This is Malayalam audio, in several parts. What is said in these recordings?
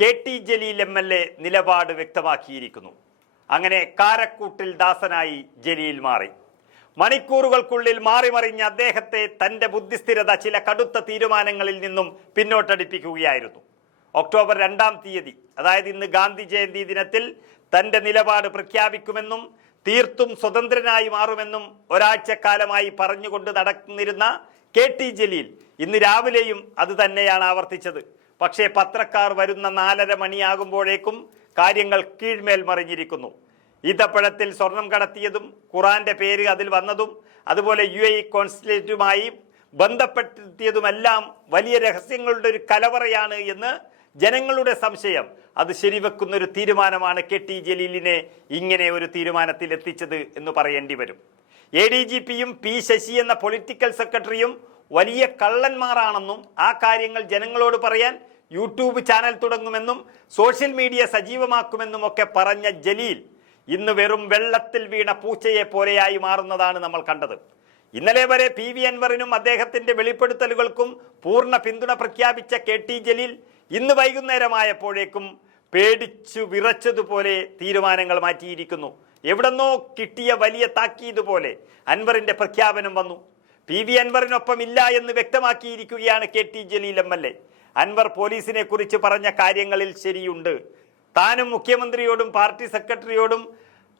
കെ.ടി. ജലീൽ എം.എൽ.എ നിലപാട് വ്യക്തമാക്കിയിരിക്കുന്നു. അങ്ങനെ കാരക്കൂട്ടിൽ ദാസനായി ജലീൽ മാറി. മണിക്കൂറുകൾക്കുള്ളിൽ മാറിമറിഞ്ഞ അദ്ദേഹത്തെ തന്റെ ബുദ്ധിസ്ഥിരത ചില കടുത്ത തീരുമാനങ്ങളിൽ നിന്നും പിന്നോട്ടടിപ്പിക്കുകയായിരുന്നു. ഒക്ടോബർ 2-ാം തീയതി, അതായത് ഇന്ന് ഗാന്ധി ജയന്തി ദിനത്തിൽ തന്റെ നിലപാട് പ്രഖ്യാപിക്കുമെന്നും തീർത്തും സ്വതന്ത്രനായി മാറുമെന്നും ഒരാഴ്ചക്കാലമായി പറഞ്ഞുകൊണ്ട് നടന്നിരുന്ന കെ.ടി. ജലീൽ ഇന്ന് രാവിലെയും അത് തന്നെയാണ് ആവർത്തിച്ചത്. പക്ഷേ പത്രക്കാർ വരുന്ന 4:30 മണിയാകുമ്പോഴേക്കും കാര്യങ്ങൾ കീഴ്മേൽ മറിഞ്ഞിരിക്കുന്നു. ഈത്തപ്പഴത്തിൽ സ്വർണം കടത്തിയതും ഖുറാന്റെ പേര് അതിൽ വന്നതും അതുപോലെ UAE കോൺസുലേറ്റുമായി ബന്ധപ്പെടുത്തിയതുമെല്ലാം വലിയ രഹസ്യങ്ങളുടെ ഒരു കലവറയാണ് എന്ന് ജനങ്ങളുടെ സംശയം. അത് ശരിവെക്കുന്ന ഒരു തീരുമാനമാണ് കെ.ടി. ജലീലിനെ ഇങ്ങനെ ഒരു തീരുമാനത്തിൽ എത്തിച്ചത് എന്ന് പറയേണ്ടി വരും. ADGPയും P. ശശി എന്ന പൊളിറ്റിക്കൽ സെക്രട്ടറിയും വലിയ കള്ളന്മാരാണെന്നും ആ കാര്യങ്ങൾ ജനങ്ങളോട് പറയാൻ യൂട്യൂബ് ചാനൽ തുടങ്ങുമെന്നും സോഷ്യൽ മീഡിയ സജീവമാക്കുമെന്നും ഒക്കെ പറഞ്ഞ ജലീൽ ഇന്ന് വെറും വെള്ളത്തിൽ വീണ പൂച്ചയെ പോലെയായി മാറുന്നതാണ് നമ്മൾ കണ്ടത്. ഇന്നലെ വരെ PV അൻവറിനും അദ്ദേഹത്തിന്റെ വെളിപ്പെടുത്തലുകൾക്കും പൂർണ്ണ പിന്തുണ പ്രഖ്യാപിച്ച കെ.ടി. ജലീൽ ഇന്ന് വൈകുന്നേരമായപ്പോഴേക്കും പേടിച്ചു വിറച്ചതുപോലെ തീരുമാനങ്ങൾ മാറ്റിയിരിക്കുന്നു. എവിടെന്നോ കിട്ടിയ വലിയ താക്കീത് പോലെ അൻവറിന്റെ പ്രഖ്യാപനം വന്നു. PV അൻവറിനൊപ്പം ഇല്ല എന്ന് വ്യക്തമാക്കിയിരിക്കുകയാണ് കെ.ടി. ജലീൽ എം.എൽ.എ. അൻവർ പോലീസിനെ കുറിച്ച് പറഞ്ഞ കാര്യങ്ങളിൽ ശരിയുണ്ട്. താനും മുഖ്യമന്ത്രിയോടും പാർട്ടി സെക്രട്ടറിയോടും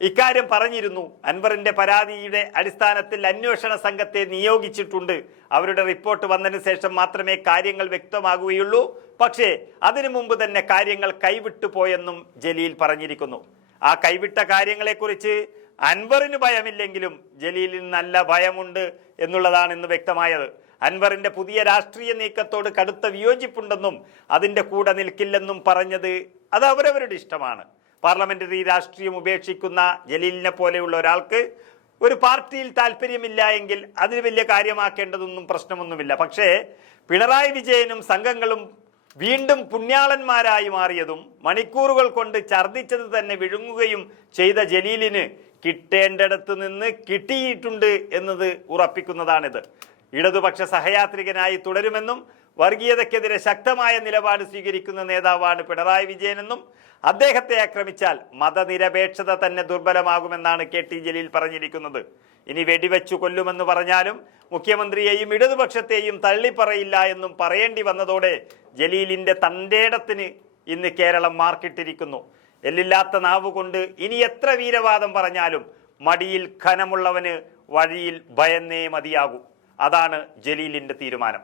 ഇക്കാര്യം പറഞ്ഞിരുന്നു. അൻവറിന്റെ പരാതിയുടെ അടിസ്ഥാനത്തിൽ അന്വേഷണ സംഘത്തെ നിയോഗിച്ചിട്ടുണ്ട്. അവരുടെ റിപ്പോർട്ട് വന്നതിന് ശേഷം മാത്രമേ കാര്യങ്ങൾ വ്യക്തമാകുകയുള്ളൂ. പക്ഷേ അതിനു മുമ്പ് തന്നെ കാര്യങ്ങൾ കൈവിട്ടു പോയെന്നും ജലീൽ പറഞ്ഞിരിക്കുന്നു. ആ കൈവിട്ട കാര്യങ്ങളെക്കുറിച്ച് അൻവറിന് ഭയമില്ലെങ്കിലും ജലീലിന് നല്ല ഭയമുണ്ട് എന്നുള്ളതാണ് ഇന്ന് വ്യക്തമായത്. അൻവറിന്റെ പുതിയ രാഷ്ട്രീയ നീക്കത്തോട് കടുത്ത വിയോജിപ്പുണ്ടെന്നും അതിന്റെ കൂടെ നിൽക്കില്ലെന്നും പറഞ്ഞത് അത് അവരവരുടെ ഇഷ്ടമാണ്. പാർലമെന്ററി രാഷ്ട്രീയം ഉപേക്ഷിക്കുന്ന ജലീലിനെ പോലെയുള്ള ഒരാൾക്ക് ഒരു പാർട്ടിയിൽ താല്പര്യമില്ല എങ്കിൽ അതിന് വലിയ കാര്യമാക്കേണ്ടതൊന്നും പ്രശ്നമൊന്നുമില്ല. പക്ഷേ പിണറായി വിജയനും സംഘങ്ങളും വീണ്ടും പുണ്യാളന്മാരായി മാറിയതും മണിക്കൂറുകൾ കൊണ്ട് ഛർദ്ദിച്ചത് തന്നെ വിഴുങ്ങുകയും ചെയ്ത ജലീലിന് കിട്ടേണ്ടിടത്ത് നിന്ന് കിട്ടിയിട്ടുണ്ട് എന്നത് ഉറപ്പിക്കുന്നതാണിത്. ഇടതുപക്ഷ സഹയാത്രികനായി തുടരുമെന്നും വർഗീയതയ്ക്കെതിരെ ശക്തമായ നിലപാട് സ്വീകരിക്കുന്ന നേതാവാണ് പിണറായി വിജയനെന്നും അദ്ദേഹത്തെ ആക്രമിച്ചാൽ മതനിരപേക്ഷത തന്നെ ദുർബലമാകുമെന്നാണ് കെ.ടി. ജലീൽ പറഞ്ഞിരിക്കുന്നത്. ഇനി വെടിവെച്ചു കൊല്ലുമെന്ന് പറഞ്ഞാലും മുഖ്യമന്ത്രിയെയും ഇടതുപക്ഷത്തെയും തള്ളിപ്പറയില്ല എന്നും പറയേണ്ടി വന്നതോടെ ജലീലിന്റെ തന്റേടത്തിന് ഇന്ന് കേരളം മാർക്കിട്ടിരിക്കുന്നു. എല്ലില്ലാത്ത നാവ് കൊണ്ട് ഇനി എത്ര വീരവാദം പറഞ്ഞാലും മടിയിൽ ഖനമുള്ളവന് വഴിയിൽ ഭയന്നേ മതിയാകൂ. അതാണ് ജലീലിന്റെ തീരുമാനം.